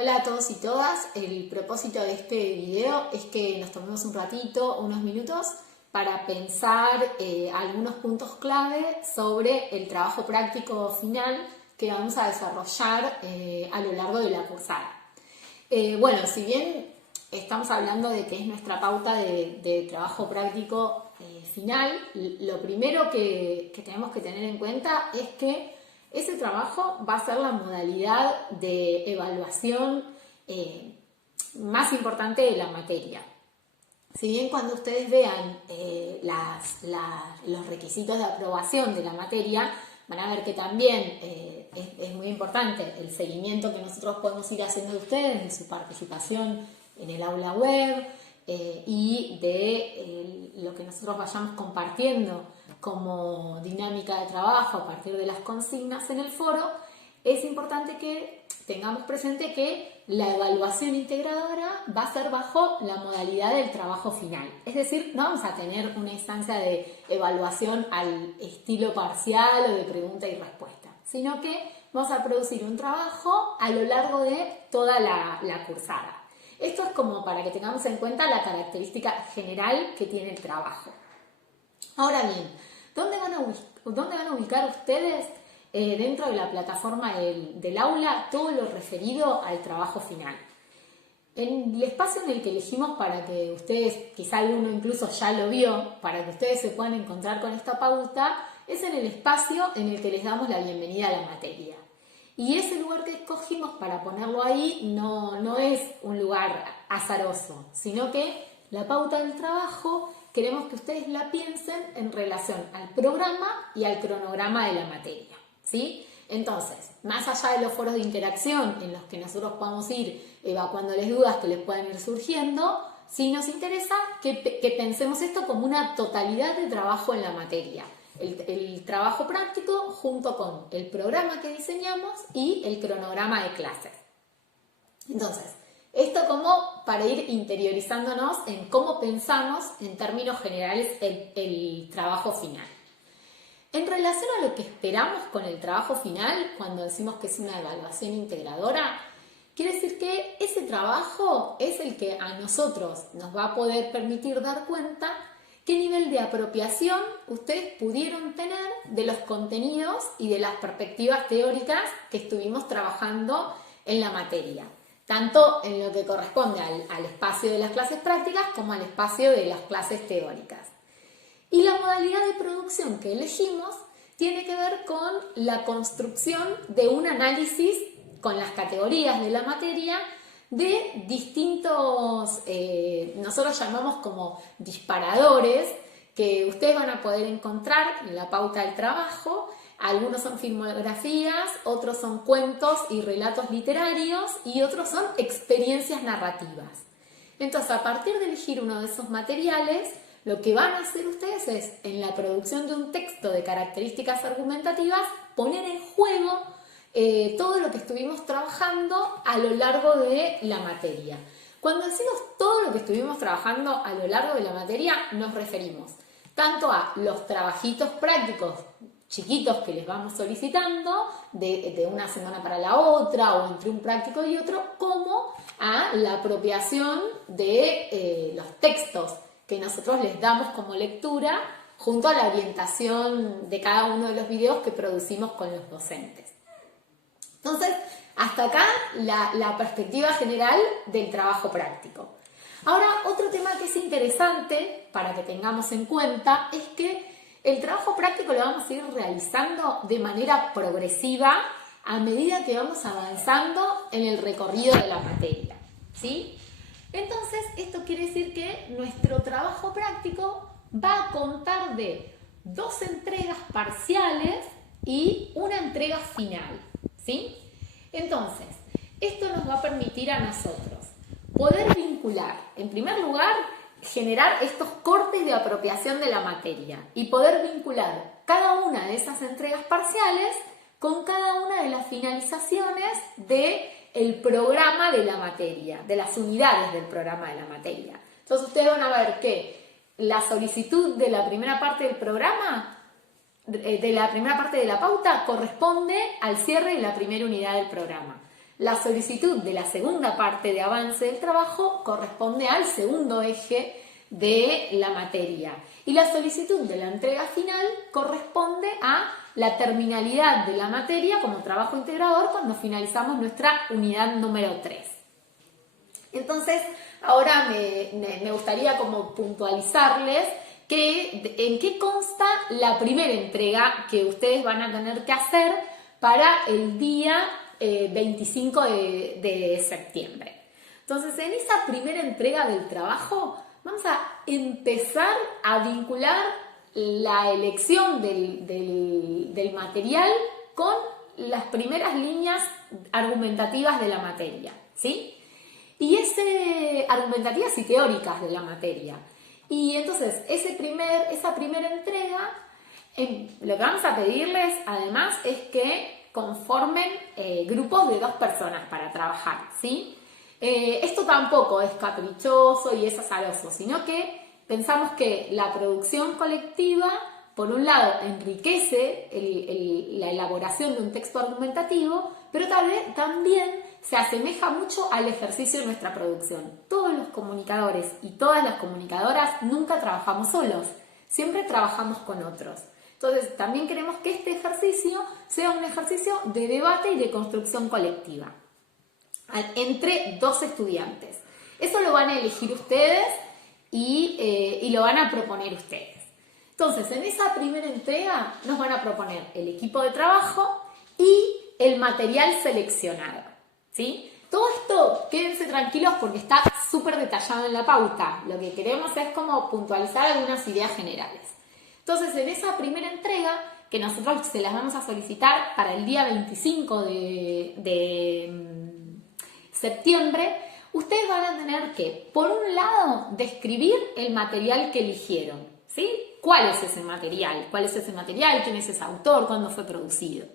Hola a todos y todas, el propósito de este video es que nos tomemos un ratito, unos minutos, para pensar algunos puntos clave sobre el trabajo práctico final que vamos a desarrollar a lo largo de la cursada. Bueno, si bien estamos hablando de que es nuestra pauta de trabajo práctico final, lo primero que tenemos que tener en cuenta es que ese trabajo va a ser la modalidad de evaluación más importante de la materia. Si bien cuando ustedes vean los requisitos de aprobación de la materia, van a ver que también es muy importante el seguimiento que nosotros podemos ir haciendo de ustedes, de su participación en el aula web y de lo que nosotros vayamos compartiendo como dinámica de trabajo a partir de las consignas en el foro. Es importante que tengamos presente que la evaluación integradora va a ser bajo la modalidad del trabajo final. Es decir, no vamos a tener una instancia de evaluación al estilo parcial o de pregunta y respuesta, sino que vamos a producir un trabajo a lo largo de toda la cursada. Esto es como para que tengamos en cuenta la característica general que tiene el trabajo. Ahora bien, ¿dónde van a ubicar ustedes dentro de la plataforma del aula todo lo referido al trabajo final? En el espacio en el que elegimos para que ustedes, quizá alguno incluso ya lo vio, para que ustedes se puedan encontrar con esta pauta, es en el espacio en el que les damos la bienvenida a la materia. Y ese lugar que escogimos para ponerlo ahí no es un lugar azaroso, sino que la pauta del trabajo queremos que ustedes la piensen en relación al programa y al cronograma de la materia, ¿sí? Entonces, más allá de los foros de interacción en los que nosotros podamos ir evacuándoles dudas que les puedan ir surgiendo, sí nos interesa que pensemos esto como una totalidad de trabajo en la materia. El trabajo práctico junto con el programa que diseñamos y el cronograma de clases. Entonces, esto como para ir interiorizándonos en cómo pensamos en términos generales el trabajo final. En relación a lo que esperamos con el trabajo final, cuando decimos que es una evaluación integradora, quiere decir que ese trabajo es el que a nosotros nos va a poder permitir dar cuenta qué nivel de apropiación ustedes pudieron tener de los contenidos y de las perspectivas teóricas que estuvimos trabajando en la materia, tanto en lo que corresponde al espacio de las clases prácticas como al espacio de las clases teóricas. Y la modalidad de producción que elegimos tiene que ver con la construcción de un análisis con las categorías de la materia de distintos, nosotros llamamos como disparadores, que ustedes van a poder encontrar en la pauta del trabajo. Algunos son filmografías, otros son cuentos y relatos literarios y otros son experiencias narrativas. Entonces, a partir de elegir uno de esos materiales, lo que van a hacer ustedes es, en la producción de un texto de características argumentativas, poner en juego todo lo que estuvimos trabajando a lo largo de la materia. Cuando decimos todo lo que estuvimos trabajando a lo largo de la materia, nos referimos tanto a los trabajitos prácticos chiquitos que les vamos solicitando de una semana para la otra o entre un práctico y otro, como a la apropiación de los textos que nosotros les damos como lectura junto a la orientación de cada uno de los videos que producimos con los docentes. Entonces, hasta acá la perspectiva general del trabajo práctico. Ahora, otro tema que es interesante para que tengamos en cuenta es que el trabajo práctico lo vamos a ir realizando de manera progresiva a medida que vamos avanzando en el recorrido de la materia, ¿sí? Entonces, esto quiere decir que nuestro trabajo práctico va a contar de 2 entregas parciales y una entrega final, ¿sí? Entonces, esto nos va a permitir a nosotros poder vincular, en primer lugar, generar estos cortes de apropiación de la materia y poder vincular cada una de esas entregas parciales con cada una de las finalizaciones del programa de la materia, de las unidades del programa de la materia. Entonces ustedes van a ver que la solicitud de la primera parte del programa, de la primera parte de la pauta, corresponde al cierre de la primera unidad del programa. La solicitud de la segunda parte de avance del trabajo corresponde al segundo eje de la materia y la solicitud de la entrega final corresponde a la terminalidad de la materia como trabajo integrador cuando finalizamos nuestra unidad número 3. Entonces, ahora me gustaría como puntualizarles en qué consta la primera entrega que ustedes van a tener que hacer para el día 25 de septiembre. Entonces, en esa primera entrega del trabajo vamos a empezar a vincular la elección del material con las primeras líneas argumentativas de la materia, ¿sí? Y argumentativas y teóricas de la materia. Y entonces, esa primera entrega, lo que vamos a pedirles además es que conformen grupos de 2 personas para trabajar, ¿sí? Esto tampoco es caprichoso y es azaroso, sino que pensamos que la producción colectiva, por un lado, enriquece la elaboración de un texto argumentativo, pero también se asemeja mucho al ejercicio de nuestra producción. Todos los comunicadores y todas las comunicadoras nunca trabajamos solos, siempre trabajamos con otros. Entonces, también queremos que este ejercicio sea un ejercicio de debate y de construcción colectiva entre 2 estudiantes. Eso lo van a elegir ustedes y lo van a proponer ustedes. Entonces, en esa primera entrega nos van a proponer el equipo de trabajo y el material seleccionado, ¿sí? Todo esto, quédense tranquilos porque está súper detallado en la pauta. Lo que queremos es como puntualizar algunas ideas generales. Entonces, en esa primera entrega, que nosotros se las vamos a solicitar para el día 25 de septiembre, ustedes van a tener que, por un lado, describir el material que eligieron, ¿sí? ¿Cuál es ese material? ¿Cuál es ese material? ¿Quién es ese autor? ¿Cuándo fue producido?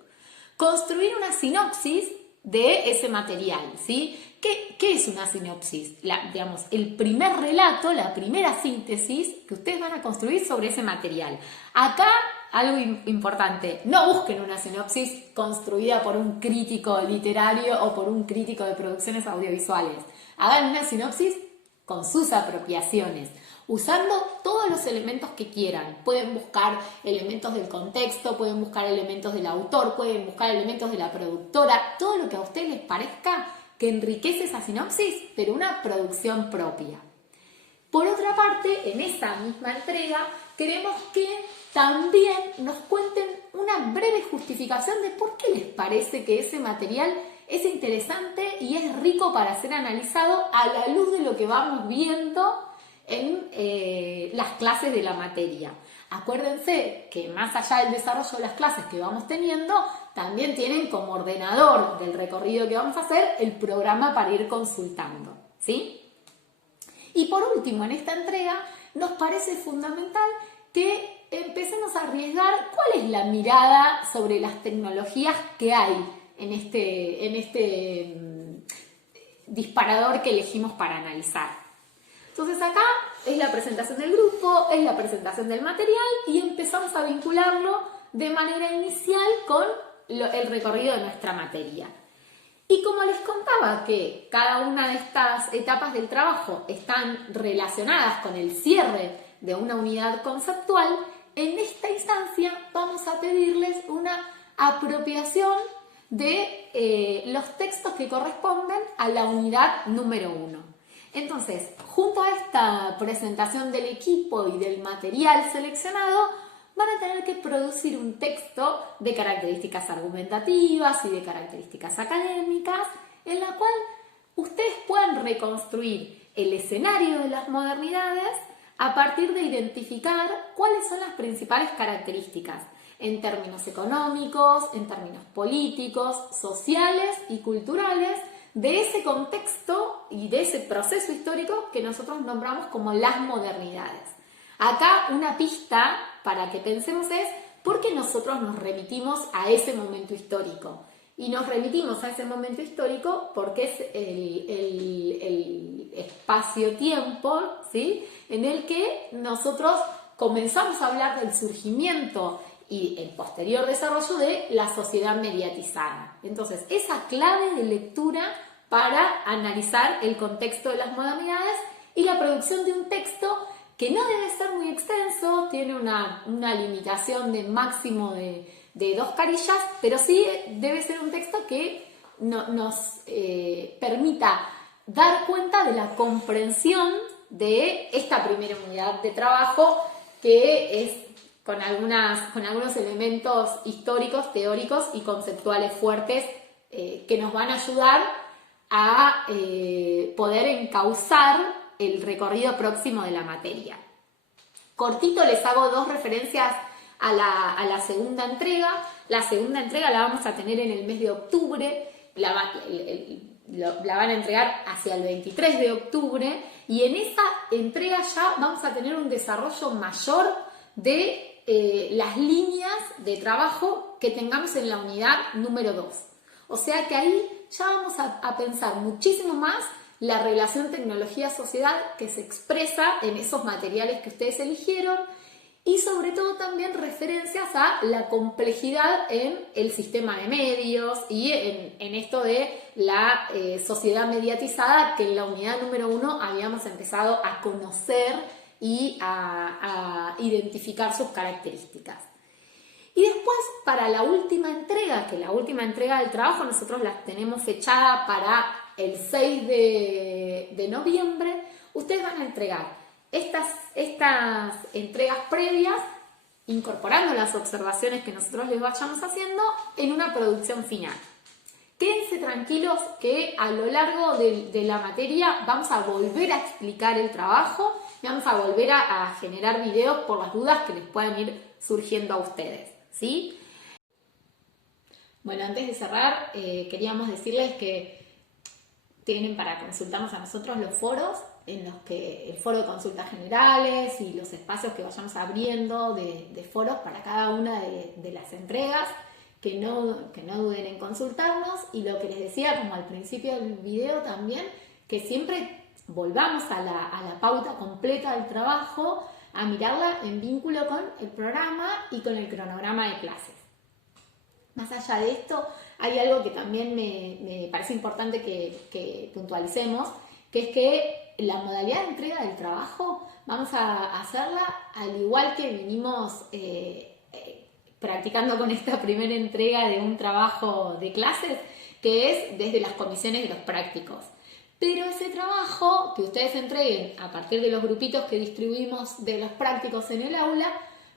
Construir una sinopsis de ese material, ¿sí? ¿Qué es una sinopsis? Digamos, el primer relato, la primera síntesis que ustedes van a construir sobre ese material. Acá, algo importante, no busquen una sinopsis construida por un crítico literario o por un crítico de producciones audiovisuales. Hagan una sinopsis con sus apropiaciones, usando todos los elementos que quieran. Pueden buscar elementos del contexto, pueden buscar elementos del autor, pueden buscar elementos de la productora, todo lo que a ustedes les parezca que enriquece esa sinopsis, pero una producción propia. Por otra parte, en esa misma entrega, queremos que también nos cuenten una breve justificación de por qué les parece que ese material es interesante y es rico para ser analizado a la luz de lo que vamos viendo en las clases de la materia. Acuérdense que más allá del desarrollo de las clases que vamos teniendo, también tienen como ordenador del recorrido que vamos a hacer el programa para ir consultando, ¿sí? Y por último, en esta entrega nos parece fundamental que empecemos a arriesgar cuál es la mirada sobre las tecnologías que hay en este disparador que elegimos para analizar. Entonces acá es la presentación del grupo, es la presentación del material y empezamos a vincularlo de manera inicial con el recorrido de nuestra materia. Y como les contaba que cada una de estas etapas del trabajo están relacionadas con el cierre de una unidad conceptual, en esta instancia vamos a pedirles una apropiación de los textos que corresponden a la unidad número 1. Entonces, junto a esta presentación del equipo y del material seleccionado, van a tener que producir un texto de características argumentativas y de características académicas, en la cual ustedes puedan reconstruir el escenario de las modernidades a partir de identificar cuáles son las principales características en términos económicos, en términos políticos, sociales y culturales de ese contexto y de ese proceso histórico que nosotros nombramos como las modernidades. Acá una pista para que pensemos es por qué nosotros nos remitimos a ese momento histórico. Y nos remitimos a ese momento histórico porque es el espacio-tiempo, ¿sí?, en el que nosotros comenzamos a hablar del surgimiento y el posterior desarrollo de la sociedad mediatizada. Entonces, esa clave de lectura para analizar el contexto de las modalidades y la producción de un texto que no debe ser muy extenso, tiene una limitación de máximo de 2 carillas, pero sí debe ser un texto que nos permita dar cuenta de la comprensión de esta primera unidad de trabajo, que es con algunos elementos históricos, teóricos y conceptuales fuertes que nos van a ayudar a poder encauzar el recorrido próximo de la materia. Cortito les hago 2 referencias a la segunda entrega. La segunda entrega la vamos a tener en el mes de octubre, la van a entregar hacia el 23 de octubre, y en esa entrega ya vamos a tener un desarrollo mayor de las líneas de trabajo que tengamos en la unidad número 2. O sea que ahí ya vamos a pensar muchísimo más la relación tecnología-sociedad que se expresa en esos materiales que ustedes eligieron, y sobre todo también referencias a la complejidad en el sistema de medios y en esto de la sociedad mediatizada, que en la unidad número 1 habíamos empezado a conocer y a identificar sus características. Y después, para la última entrega, que la última entrega del trabajo nosotros la tenemos fechada para el 6 de noviembre, ustedes van a entregar estas entregas previas, incorporando las observaciones que nosotros les vayamos haciendo en una producción final. Quédense tranquilos que a lo largo de la materia vamos a volver a explicar el trabajo y vamos a volver a generar videos por las dudas que les puedan ir surgiendo a ustedes, ¿sí? Bueno, antes de cerrar, queríamos decirles que tienen para consultarnos a nosotros los foros, en los que el foro de consultas generales y los espacios que vayamos abriendo de foros para cada una de las entregas, que no duden en consultarnos. Y lo que les decía como al principio del video también, que siempre volvamos a la pauta completa del trabajo, a mirarla en vínculo con el programa y con el cronograma de clases. Más allá de esto, hay algo que también me parece importante que puntualicemos, que es que la modalidad de entrega del trabajo vamos a hacerla al igual que vinimos practicando con esta primera entrega de un trabajo de clases, que es desde las comisiones de los prácticos. Pero ese trabajo que ustedes entreguen a partir de los grupitos que distribuimos de los prácticos en el aula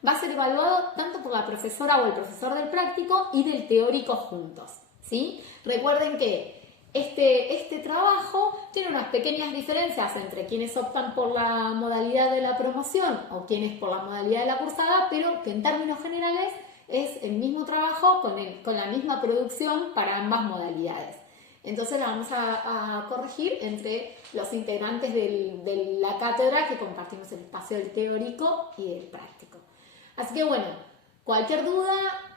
va a ser evaluado tanto por la profesora o el profesor del práctico y del teórico juntos, ¿sí? Recuerden que este trabajo tiene unas pequeñas diferencias entre quienes optan por la modalidad de la promoción o quienes por la modalidad de la cursada, pero que en términos generales es el mismo trabajo con la misma producción para ambas modalidades. Entonces la vamos a corregir entre los integrantes de la cátedra que compartimos el espacio del teórico y del práctico. Así que bueno, cualquier duda,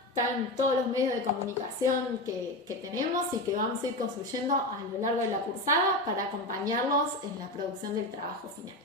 están todos los medios de comunicación que tenemos y que vamos a ir construyendo a lo largo de la cursada para acompañarlos en la producción del trabajo final.